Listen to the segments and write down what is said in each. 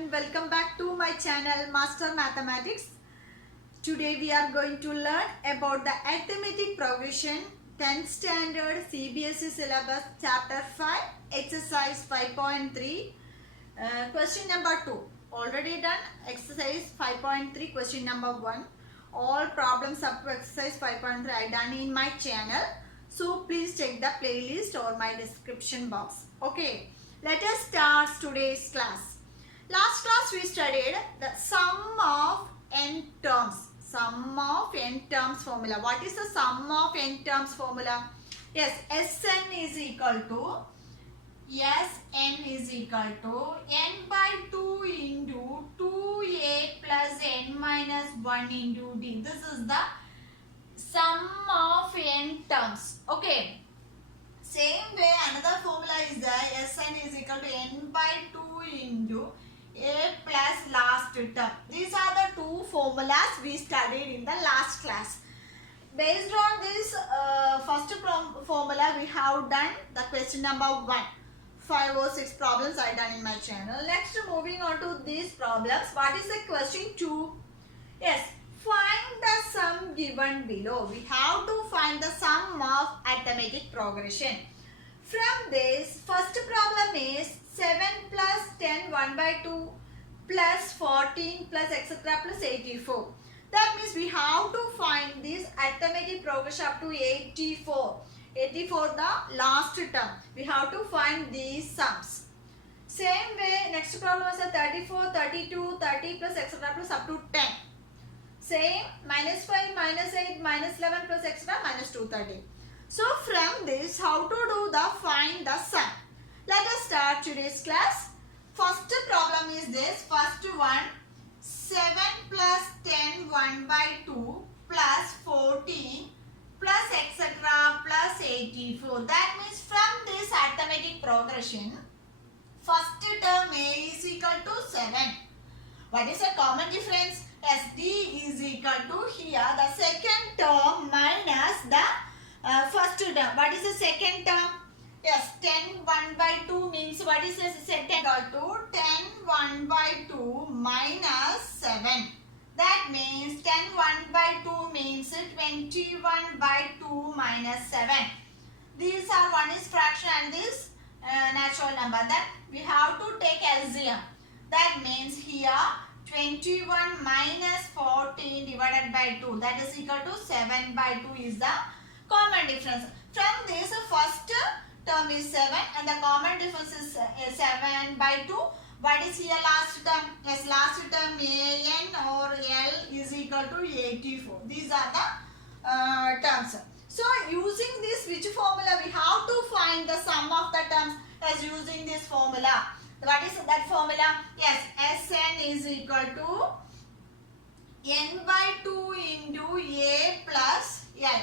everyone, welcome back to my channel Master Mathematics. Today we are going to learn about the arithmetic progression 10th standard CBSE syllabus chapter 5 exercise 5.3 question number 2. Already done exercise 5.3 question number 1. All problems up to exercise 5.3 I done in my channel. So please check the playlist or my description box. Okay. Let us start today's class. Last class we studied the sum of n terms. Sum of n terms formula. What is the sum of n terms formula? Yes, Sn is equal to n by 2 into 2a plus n minus 1 into d. This is the sum of n terms. Okay. Same way, another formula is the Sn is equal to n by 2 into a plus last term. These are the two formulas we studied in the last class. Based on this first formula, we have done the question number 1. 5 or 6 problems I done in my channel. Next, moving on to these problems. What is the question 2? Yes. Find the sum given below. We have to find the sum of arithmetic progression. From this, first problem is 7 plus 10 1 by 2 plus 14 plus etc. plus 84. That means we have to find this arithmetic progression up to 84. 84 the last term. We have to find these sums. Same way, next problem is 34, 32, 30 plus etc. plus up to 10. Same, minus 5, minus 8, minus 11 plus extra, minus 230. So from this, how to do the find the sum? Let us start today's class. First problem is this. First one, 7 plus 10 1 by 2 plus 14 plus etc. plus 84. That means from this arithmetic progression, first term A is equal to 7. What is the common difference? Yes, D is equal to here the second term minus the first term. What is the second term? Yes, 10 1 by 2 means what is the second equal to 10 1 by 2 minus 7. That means 10 1 by 2 means 21 by 2 minus 7. These are one is fraction and this natural number. Then we have to take LCM. That means here 21 minus 14 divided by 2, that is equal to 7 by 2 is the common difference. From this first term is 7 and the common difference is 7 by 2. What is here last term? Yes, last term an or L is equal to 84. These are the terms. So using this which formula we have to find the sum of the terms as using this formula. What is that formula? Yes, Sn is equal to n by 2 into a plus n.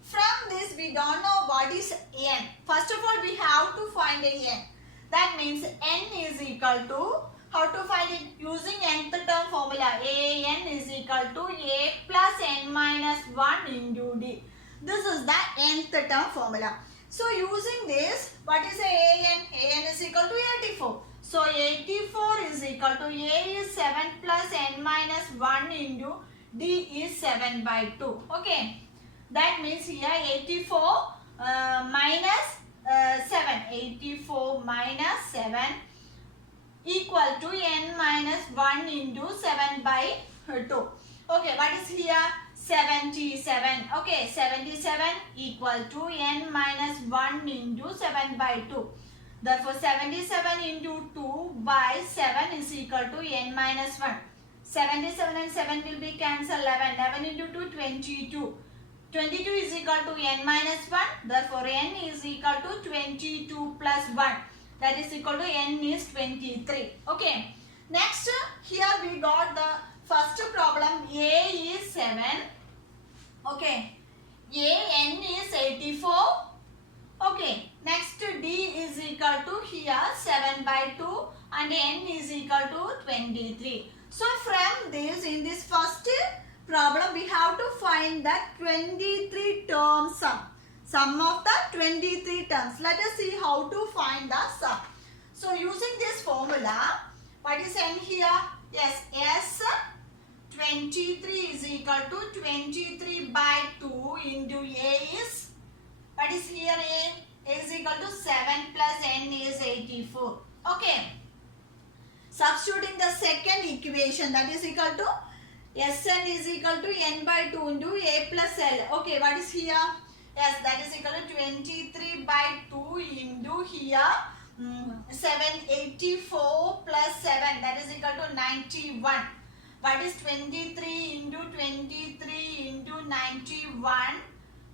From this we don't know what is n. First of all we have to find a n. That means n is equal to, how to find it? Using nth term formula. An is equal to a plus n minus 1 into d. This is the nth term formula. So using this, what is an? An is equal to 84. So 84 is equal to A is 7 plus n minus 1 into D is 7 by 2. Okay. That means here 84 minus 7. 84 minus 7 equal to n minus 1 into 7 by 2. Okay. What is here? 77. Okay. 77 equal to n minus 1 into 7 by 2. Therefore, 77 into 2 by 7 is equal to n minus 1. 77 and 7 will be cancelled. 11 into 2, 22. 22 is equal to n minus 1. Therefore, n is equal to 22 plus 1. That is equal to n is 23. Okay. Next, here we got the first problem. A is 7. Okay. N is 84. Okay, next D is equal to here 7 by 2 and n is equal to 23. So from this, in this first problem, we have to find the 23 term sum. Sum of the 23 terms. Let us see how to find the sum. So using this formula, What is n here? Yes, S 23 is equal to 23 by 2 into A is, what is here A? A is equal to 7 plus n is 84. Okay. Substituting the second equation, that is equal to Sn is equal to n by 2 into A plus L. Okay, what is here? Yes, that is equal to 23 by 2 into here 784 plus 7, that is equal to 91. What is 23 into 23 into 91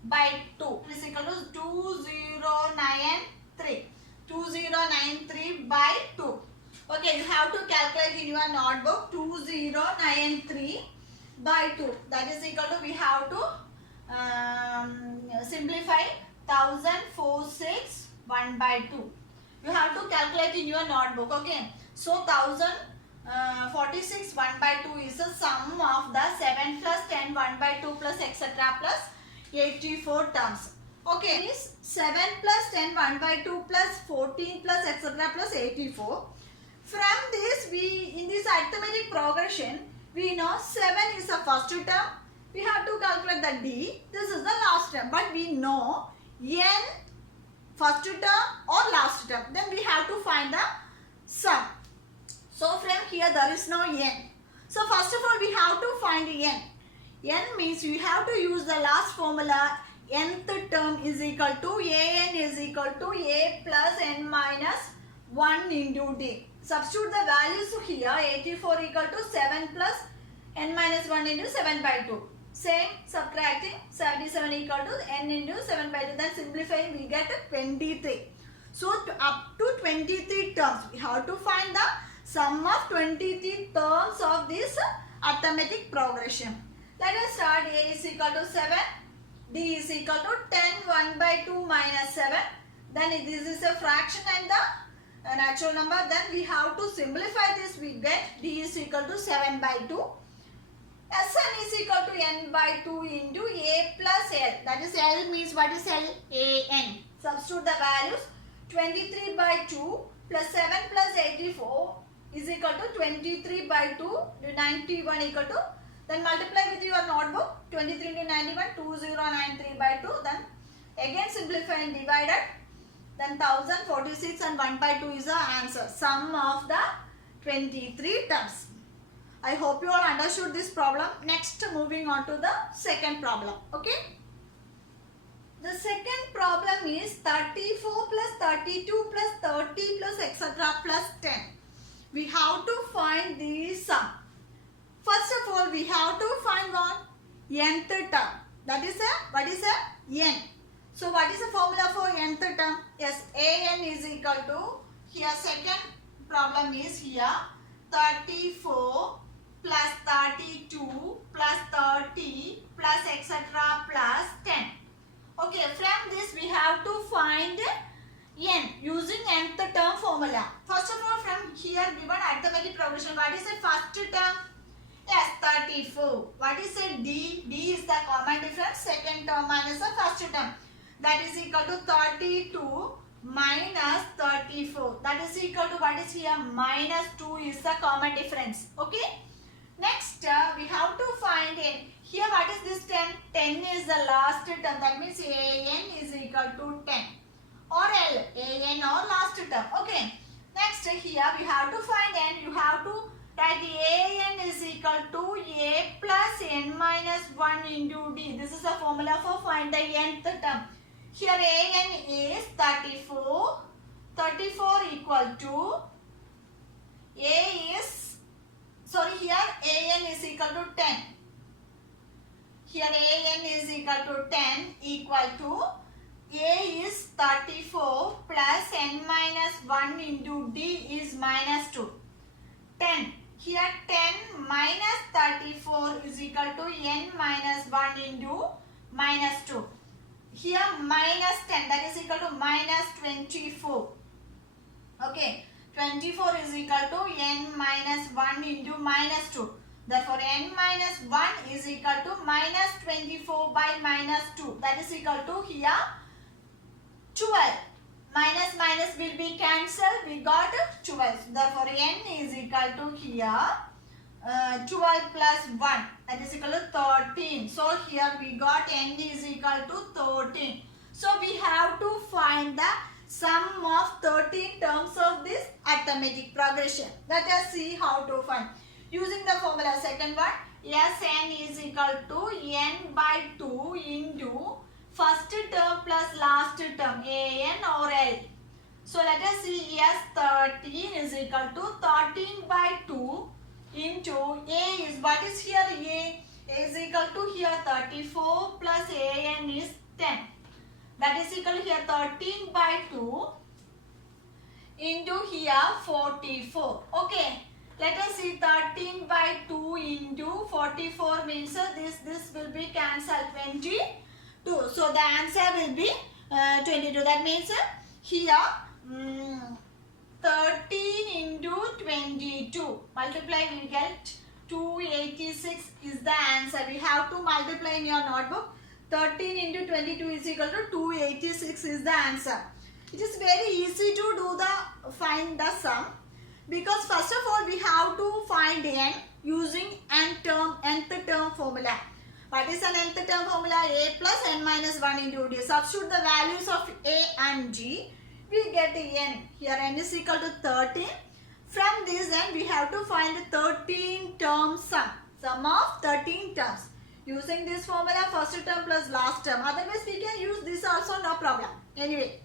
by 2? It is equal to 2093. 2093 by 2. Okay, you have to calculate in your notebook 2093 by 2. That is equal to, we have to simplify 1046 1 by 2. You have to calculate in your notebook. Okay. So 1046 1 by 2 is the sum of the 7 plus 10 1 by 2 plus etc. plus 84 terms. Okay. Is 7 plus 10 1 by 2 plus 14 plus etc. plus 84. From this, we in this arithmetic progression, we know 7 is the first term. We have to calculate the D. This is the last term. But we know n first term or last term. Then we have to find the sum. So from here there is no n. So first of all we have to find n. N means we have to use the last formula. Nth term is equal to an is equal to a plus n minus 1 into d. Substitute the values here. 84 equal to 7 plus n minus 1 into 7 by 2. Same, subtracting 77 equal to n into 7 by 2. Then simplifying we get 23. So up to 23 terms we have to find the sum of 23 terms of this arithmetic progression. Let us start. A is equal to 7. D is equal to 10 1 by 2 minus 7. Then this is a fraction and the natural number. Then we have to simplify this. We get D is equal to 7 by 2. Sn is equal to n by 2 into a plus l. That is L means what is L? An. Substitute the values. 23 by 2 plus 7 plus 84 is equal to 23 by 2 91 equal to. Then multiply with your notebook. 23 into 91 2093 by 2. Then again simplify and divide it. Then 1046 and 1 by 2 is the answer. Sum of the 23 terms. I hope you all understood this problem. Next, moving on to the second problem. Okay. The second problem is 34 plus 32 plus 30 plus etc. plus 10. We have to find the sum. First of all, we have to find what? Nth term. That is what is n. So what is the formula for nth term? Yes, an is equal to, here second problem is here 34 plus 32 plus 30 plus etc. plus 10. Okay, from this we have to find n using nth term formula. First of all, from here given arithmetic progression, what is the first term? Yes, 34. What is a D? D is the common difference. Second term minus the first term. That is equal to 32 minus 34. That is equal to what is here? Minus 2 is the common difference. Okay. Next, we have to find n. Here what is this 10? 10 is the last term. That means an is equal to 10. Or L. An or last term. Okay. Next, here we have to find n. You have to write an is equal to a plus n minus 1 into d. This is the formula for find the nth term. Here an is 34. 34 equal to a is, sorry, here an is equal to 10. Here an is equal to 10 equal to a is 34 plus n minus 1 into d is minus 2. 10. Here 10 minus 34 is equal to n minus 1 into minus 2. Here minus 10, that is equal to minus 24. Okay. 24 is equal to n minus 1 into minus 2. Therefore, n minus 1 is equal to minus 24 by minus 2. That is equal to here 12. Minus minus will be cancelled. We got 12. Therefore, n is equal to here 12 plus 1, that is equal to 13. So here we got n is equal to 13. So we have to find the sum of 13 terms of this arithmetic progression. Let us see how to find. Using the formula, second one, Sn is equal to n by 2 into first term plus last term, an or l. So let us see, S13 is equal to 13 by 2 into a is, what is here a? A is equal to here 34 plus an is 10. That is equal to here 13 by 2 into here 44. Okay. Let us see, 13 by 2 into 44 means this will be cancelled, 22. So the answer will be 22. That means here 13 into 22. Multiply, we will get 286 is the answer. We have to multiply in your notebook. 13 into 22 is equal to 286 is the answer. It is very easy to do the find the sum. Because first of all, we have to find n using nth term formula. What is an nth term formula? A plus n minus 1 into d. Substitute the values of a and g. We get n. Here n is equal to 13. From this n, we have to find the 13 term sum. Sum of 13 terms. Using this formula, first term plus last term. Otherwise, we can use this also, no problem. Anyway.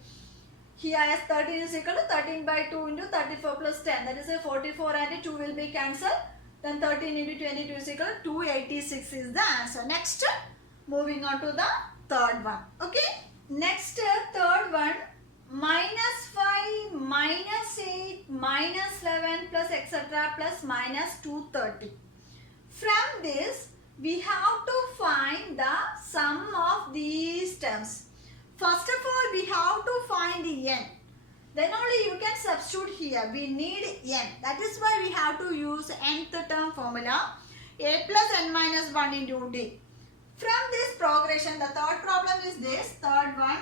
Here as 13 is equal to 13 by 2 into 34 plus 10. That is a 44 and 2 will be cancelled. Then 13 into 22 is equal to 286 is the answer. Next, moving on to the third one. Okay. Next, third one. Minus 5, minus 8, minus 11 plus etc. plus minus 230. From this, we have to find the sum of these terms. First of all, we have to find n. Then only you can substitute here. We need n. That is why we have to use nth term formula. A plus n minus 1 into d. From this progression, the third problem is this. Third one.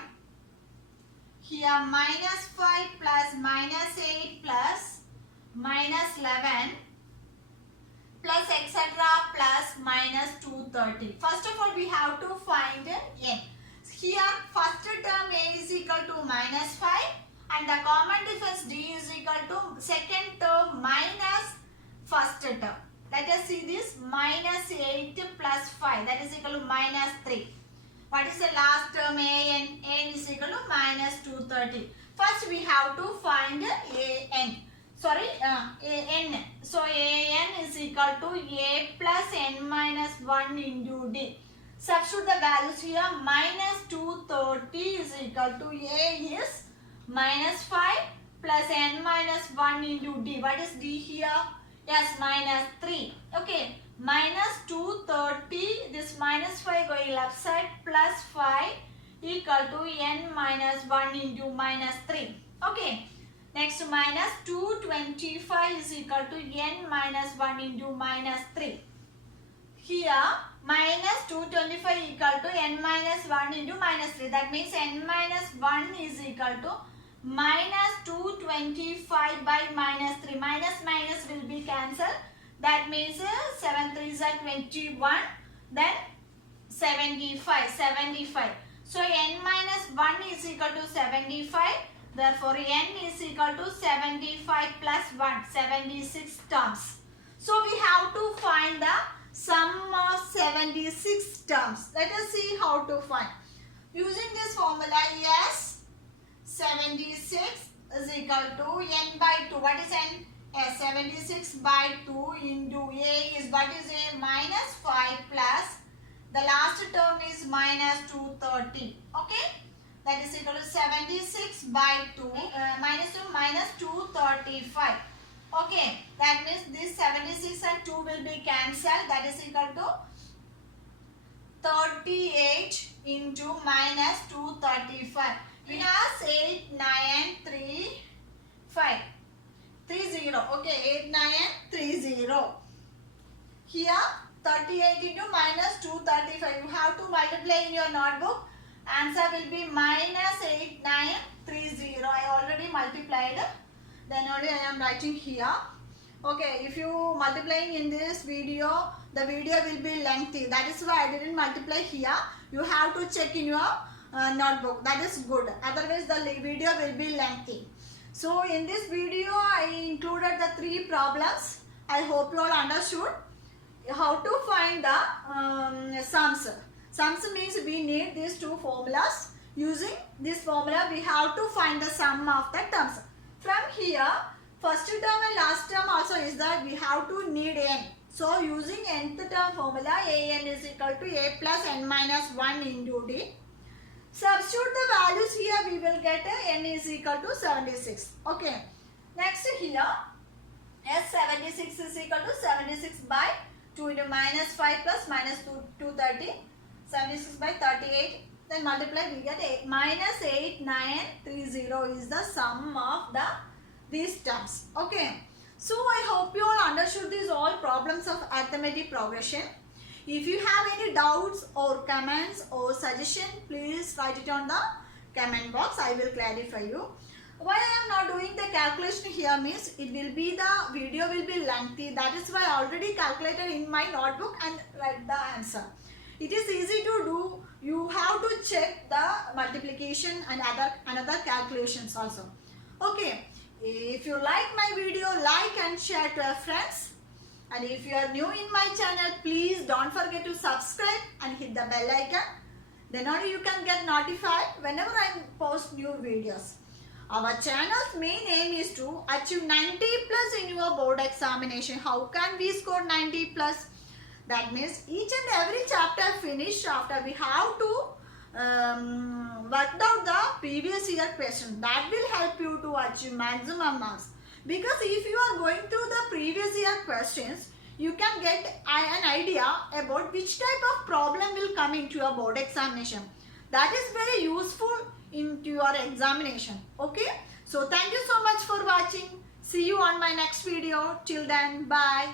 Here minus 5 plus minus 8 plus minus 11 plus etc. plus minus 230. First of all, we have to find n. Here first term a is equal to minus 5 and the common difference d is equal to second term minus first term. Let us see this, minus 8 plus 5, that is equal to minus 3. What is the last term a is equal to minus 230. First we have to find an. An. So an is equal to a plus n minus 1 into d. Substitute the values here. Minus 230 is equal to a is minus 5 plus n minus 1 into d. What is d here? Yes, minus 3. Okay. Minus 230, this minus 5 going left side, plus 5 equal to n minus 1 into minus 3. Okay. Next, minus 225 is equal to n minus 1 into minus 3. Here, minus 225 equal to n minus 1 into minus 3. That means n minus 1 is equal to minus 225 by minus 3. Minus will be cancelled. That means 7 3s are 21. Then 75. So n minus 1 is equal to 75. Therefore, n is equal to 75 plus 1, 76 terms. So we have to find the sum of 76 terms. Let us see how to find. Using this formula, yes, 76 is equal to n by 2. What is n? 76 by 2 into a is, what is a? Minus 5 plus the last term is minus 230. Okay. That is equal to 76 by 2 minus 2 minus 235. Okay. That means this 76 and 2 will be cancelled. That is equal to 38 into minus 235. We have 8, 9, 3, 5. 30. Okay, 8, 9, 30. Here 38 into minus 235. You have to multiply in your notebook. Answer will be minus 8, 9, 30. I already multiplied. multiplied, then only I am writing here. Okay, if you multiplying in this video, the video will be lengthy. That is why I didn't multiply here. You have to check in your notebook. That is good. Otherwise, the video will be lengthy. So in this video, I included the 3 problems. I hope you all understood how to find the sums. Sums means we need these 2 formulas. Using this formula, we have to find the sum of the terms. From here, first term and last term also is that we have to need n. So using nth term formula, an is equal to a plus n minus 1 into d. Substitute the values here, we will get n is equal to 76. Okay. Next here, as 76 is equal to 76 by 2 into minus 5 plus minus 230. 76 by 38. Then multiply, we get minus 8930 is the sum of these terms. Okay. So I hope you all understood these all problems of arithmetic progression. If you have any doubts or comments or suggestion, please write it on the comment box. I will clarify you. Why I am not doing the calculation here means it will be the video will be lengthy. That is why I already calculated in my notebook and write the answer. It is easy to do. You have to check the multiplication and another calculations also. Okay. If you like my video, like and share to your friends. And if you are new in my channel, please don't forget to subscribe and hit the bell icon. Then only you can get notified whenever I post new videos. Our channel's main aim is to achieve 90 plus in your board examination. How can we score 90 plus? That means each and every chapter finished after we have to work out the previous year question. That will help you to achieve maximum marks. Because if you are going through the previous year questions, you can get an idea about which type of problem will come into your board examination. That is very useful into your examination. Okay. So thank you so much for watching. See you on my next video. Till then, bye.